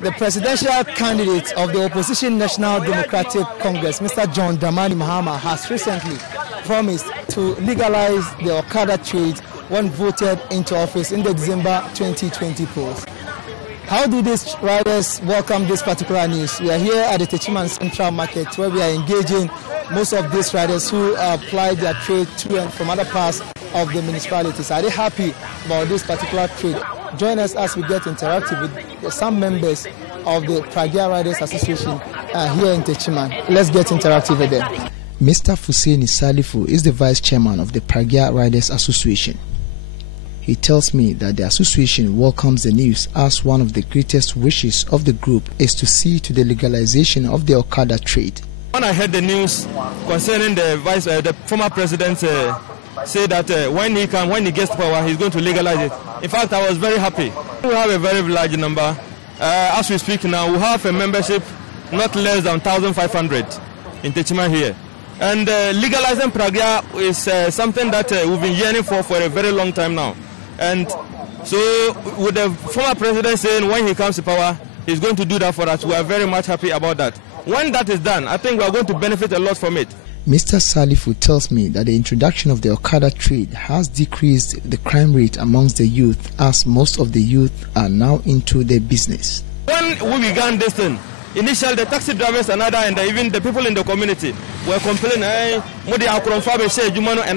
The presidential candidate of the opposition National Democratic Congress, Mr. John Mahama, has recently promised to legalize the Okada trade when voted into office in the December 2020 polls. How do these riders welcome this particular news? We are here at the Techiman Central Market, where we are engaging most of these riders who apply their trade to and from other parts of the municipalities. Are they happy about this particular trade? Join us as we get interactive with some members of the Pragya Riders Association here in Techiman. Let's get interactive with them. Mr. Fuseni Salifu is the vice chairman of the Pragya Riders Association. He tells me that the association welcomes the news as one of the greatest wishes of the group is to see to the legalization of the Okada trade. When I heard the news concerning the former president say that when he gets power, he's going to legalize it. In fact, I was very happy. We have a very large number. As we speak now, we have a membership not less than 1,500 in Techiman here. And legalizing Pragya is something that we've been yearning for a very long time now. And so with the former president saying when he comes to power, he's going to do that for us, we are very much happy about that. When that is done, I think we are going to benefit a lot from it. Mr. Salifu tells me that the introduction of the Okada trade has decreased the crime rate amongst the youth, as most of the youth are now into their business. When we began this thing, initially the taxi drivers and even the people in the community were complaining, and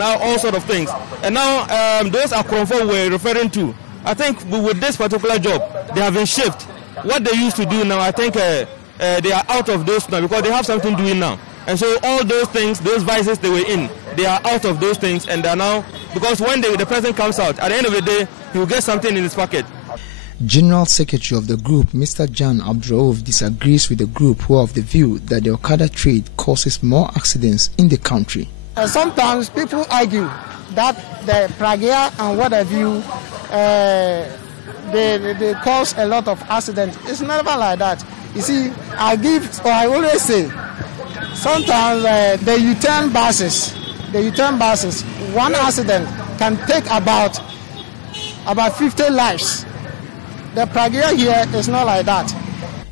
all sort of things. And now those Akronfa were referring to, I think with this particular job, they have been shifted. What they used to do now, I think they are out of those now because they have something doing now. And so all those things, those vices they were in, they are out of those things, and they are now, because when the president comes out, at the end of the day, he will get something in his pocket. General Secretary of the group, Mr. Jan Abdurov, disagrees with the group who are of the view that the Okada trade causes more accidents in the country. Sometimes people argue that the Pragya and what have you, they cause a lot of accidents. It's never like that. You see, I always say, sometimes the U-turn buses, one accident can take about 50 lives. The Pragya here is not like that.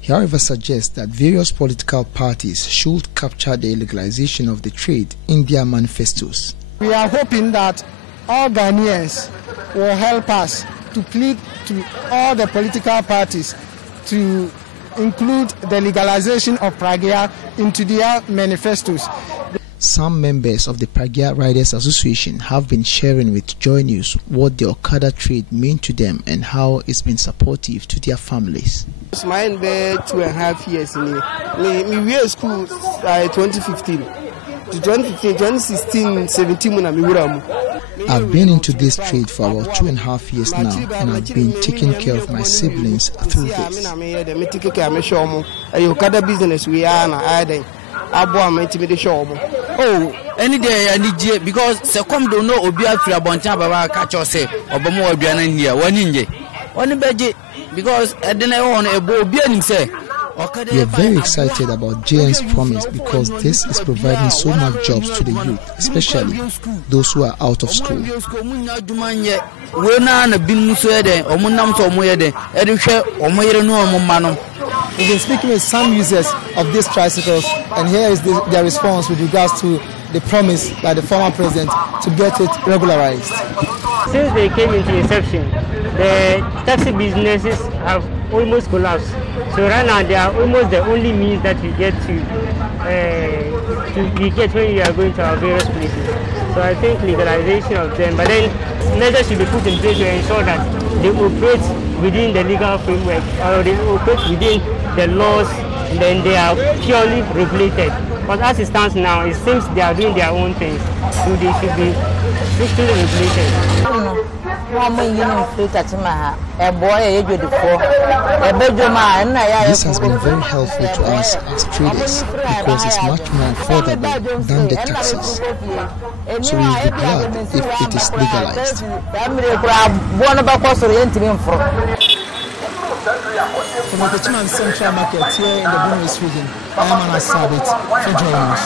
He, however, suggests that various political parties should capture the legalization of the trade in their manifestos. We are hoping that all Ghanaians will help us to plead to all the political parties to include the legalization of Pragya into their manifestos. Some members of the Pragya Riders Association have been sharing with Joy News what the Okada trade means to them and how it's been supportive to their families. It's mine there 2.5 years. We were school 2015 to 2016, 17. I've been into this trade for about 2.5 years now, and I've been taking care of my siblings through this. Business we are oh, any day I need because Secom don't know Obia Trabonta Baba catch or say Obama Obiana here, one in ye. One budget because I didn't want a Bobian say. We are very excited about JN's promise because this is providing so much jobs to the youth, especially those who are out of school. We've been speaking with some users of these tricycles, and here is their response with regards to the promise by the former president to get it regularized. Since they came into inception, the taxi businesses have almost collapsed. So right now they are almost the only means that we get when we are going to our various places. So I think legalization of them, but then measures should be put in place to ensure that they operate within the legal framework or they operate within the laws, and then they are purely regulated. But as it stands now, it seems they are doing their own things, so they should be strictly regulated. This has been very helpful to us as traders because it's much more affordable than the taxes. So we will be glad if it is legalized. From the Techiman Central Market here in the Benue region, I am Anna Sabit for Joy News.